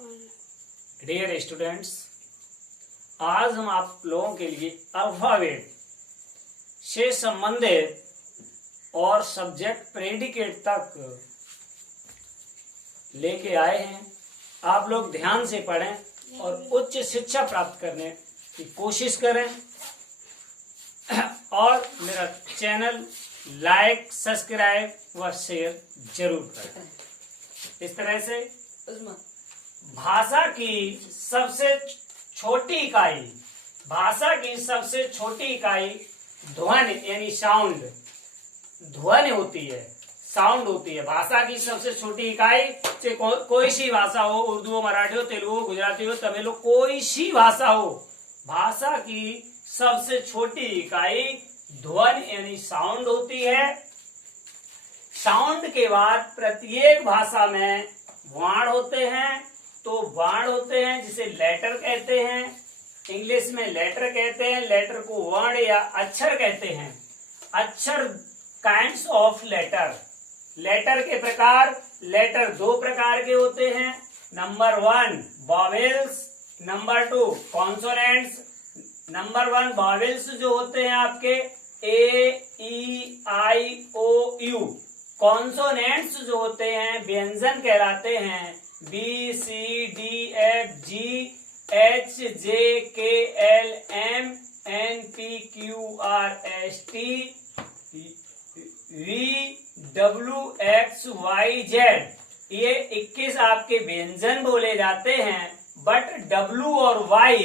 Dear students, आज हम आप लोगों के लिए अल्फाबेट से संबंधित और सब्जेक्ट प्रेडिकेट तक लेके आए हैं। आप लोग ध्यान से पढ़ें और उच्च शिक्षा प्राप्त करने की कोशिश करें और मेरा चैनल लाइक, सब्सक्राइब व शेयर जरूर करें। इस तरह से भाषा की सबसे छोटी इकाई ध्वनि यानी साउंड, ध्वनि होती है, साउंड होती है। भाषा की सबसे छोटी इकाई से कोई सी भाषा हो, उर्दू हो, मराठी हो, तेलुगु हो, गुजराती हो, तमिल हो, कोई सी भाषा हो, भाषा की सबसे छोटी इकाई ध्वनि यानी साउंड होती है। साउंड के बाद प्रत्येक भाषा में वर्ण होते हैं, तो वर्ण होते हैं जिसे लेटर कहते हैं। इंग्लिश में लेटर कहते हैं, लेटर को वर्ण या अक्षर कहते हैं। अक्षर काइंड्स ऑफ लेटर, लेटर के प्रकार, लेटर दो प्रकार के होते हैं। Number 1 vowels, number 2 consonants. Number 1 vowels जो होते हैं आपके A, E, I, O, U। Consonants जो होते हैं व्यंजन कहलाते हैं BCDFGHJKLMNPQRST VWXYZ। ये 21 आपके व्यंजन बोले जाते हैं, बट W और Y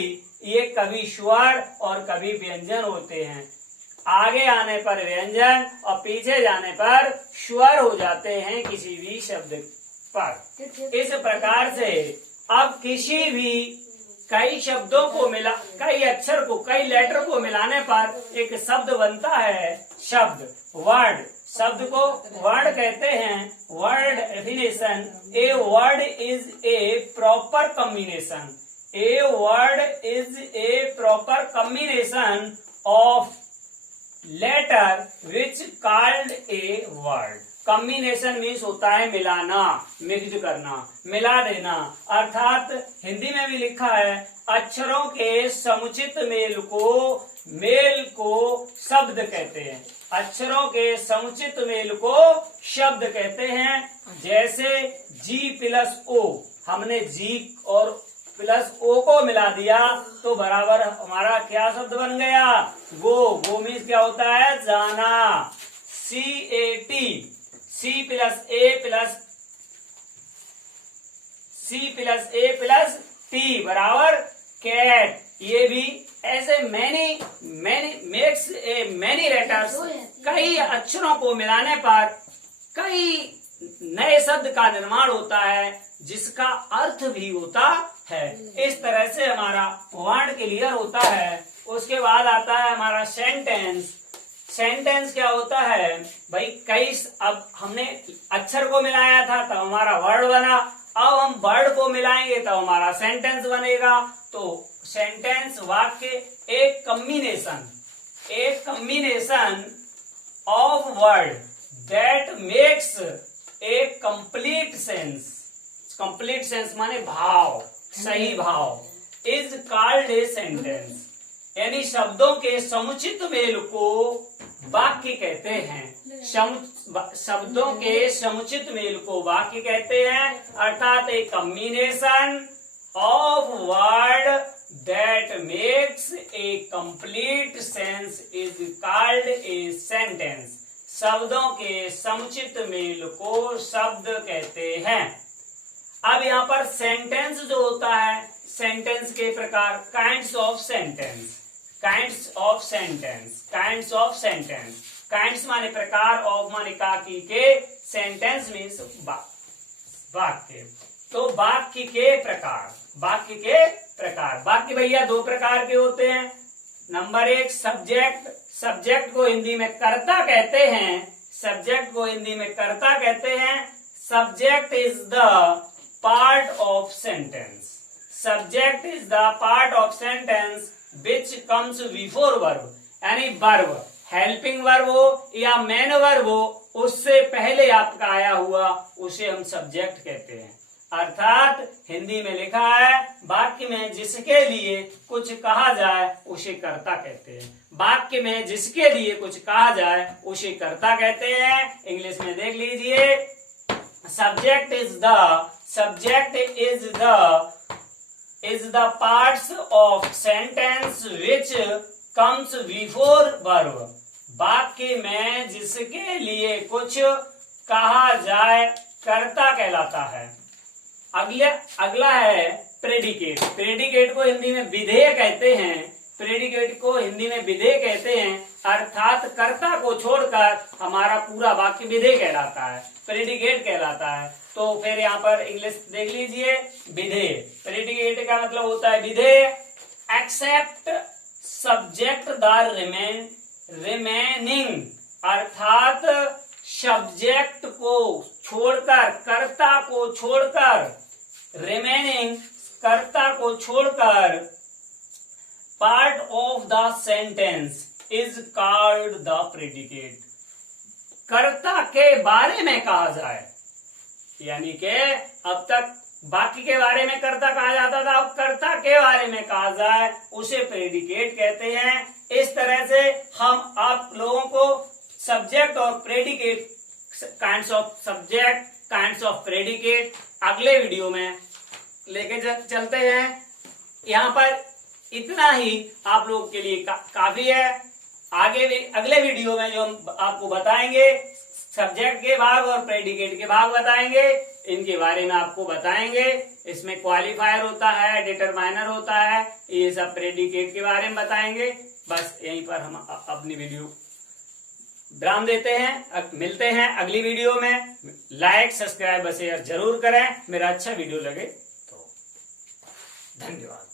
ये कभी स्वर और कभी व्यंजन होते हैं। आगे आने पर व्यंजन और पीछे जाने पर स्वर हो जाते हैं किसी भी शब्द पर। इस प्रकार से अब किसी भी कई शब्दों को कई अक्षर को, कई लेटर को मिलाने पर एक शब्द बनता है। शब्द, वर्ड, शब्द को वर्ड कहते हैं। Word definition: a word is a proper combination, a word is a proper combination of letter which called a word. Combination means होता है मिलाना, मिक्स करना, मिला देना। अर्थात हिंदी में भी लिखा है अक्षरों के समुचित मेल को शब्द कहते हैं। अक्षरों के समुचित मेल को शब्द कहते हैं। जैसे G प्लस O, हमने G और प्लस O को मिला दिया तो बराबर हमारा क्या शब्द बन गया? गो मीन्स क्या होता है? जाना। CAT, C plus A plus T बराबर कैट। ये भी ऐसे मैनी लेटर्स, कई अक्षरों को मिलाने पर कई नए शब्द का निर्माण होता है जिसका अर्थ भी होता है। इस तरह से हमारा वर्ण क्लियर होता है। उसके बाद आता है हमारा सेंटेंस। सेंटेंस क्या होता है भाई? अब हमने अक्षर को मिलाया था तब हमारा वर्ड बना, अब हम वर्ड को मिलाएंगे तब हमारा सेंटेंस बनेगा। तो सेंटेंस वाक्य एक combination of word that makes a complete sense. Complete sense माने भाव, सही भाव, इज कॉल्ड ए सेंटेंस। यानी शब्दों के समुचित मेल को वाक्य कहते हैं। शब्दों के समुचित मेल को वाक्य कहते हैं। अर्थात a combination of word that makes a complete sense is called a sentence. शब्दों के समुचित मेल को शब्द कहते हैं। अब यहाँ पर सेंटेंस जो होता है, सेंटेंस के प्रकार, काइंड्स ऑफ सेंटेंस। काइंड्स माने प्रकार, ऑफ माने काकी के, सेंटेंस मीन्स वाक्य। तो वाक्य के प्रकार, वाक्य भैया दो प्रकार के होते हैं। Number 1 subject. सब्जेक्ट को हिंदी में कर्ता कहते हैं। Subject is the part of sentence. Subject is the part of sentence which comes before verb. यानी वर्ब, हेल्पिंग वर्ब हो या मेन वर्ब हो, उससे पहले आपका आया हुआ उसे हम सब्जेक्ट कहते हैं। अर्थात हिंदी में लिखा है वाक्य में जिसके लिए कुछ कहा जाए उसे कर्ता कहते हैं। वाक्य में जिसके लिए कुछ कहा जाए उसे कर्ता कहते हैं। इंग्लिश में देख लीजिए, subject is the parts of sentence which comes before verb. वाक्य में जिसके लिए कुछ कहा जाए कर्ता कहलाता है। अगला है प्रेडिकेट। प्रेडिकेट को हिंदी में विधेय कहते हैं। प्रेडिकेट को हिंदी में विधेय कहते हैं, अर्थात कर्ता को छोड़कर हमारा पूरा वाक्य विधेय कहलाता है, प्रेडिकेट कहलाता है। तो फिर यहाँ पर इंग्लिश देख लीजिए, विधेय। प्रेडिकेट का मतलब होता है विधेय। एक्सेप्ट सब्जेक्ट द रिमेनिंग, अर्थात सब्जेक्ट को छोड़कर, कर्ता को छोड़कर, रिमेनिंग कर्ता को छोड़कर, part of the sentence is called the predicate. कर्ता के बारे में कहा जाए, यानी कि अब तक बाकी के बारे में कर्ता कहा जाता था, अब कर्ता के बारे में कहा जाए उसे प्रेडिकेट कहते हैं। इस तरह से हम आप लोगों को सब्जेक्ट और predicate, kinds of subject, kinds of predicate अगले वीडियो में लेके चलते हैं। यहाँ पर इतना ही आप लोगों के लिए काफी है। आगे भी अगले वीडियो में जो हम आपको बताएंगे, सब्जेक्ट के भाग और प्रेडिकेट के भाग बताएंगे, इनके बारे में आपको बताएंगे। इसमें क्वालिफायर होता है, डिटरमाइनर होता है, ये सब प्रेडिकेट के बारे में बताएंगे। बस यहीं पर हम अपनी वीडियो विराम देते हैं। मिलते हैं अगली वीडियो में। लाइक, सब्सक्राइब, शेयर जरूर करें। मेरा अच्छा वीडियो लगे तो धन्यवाद।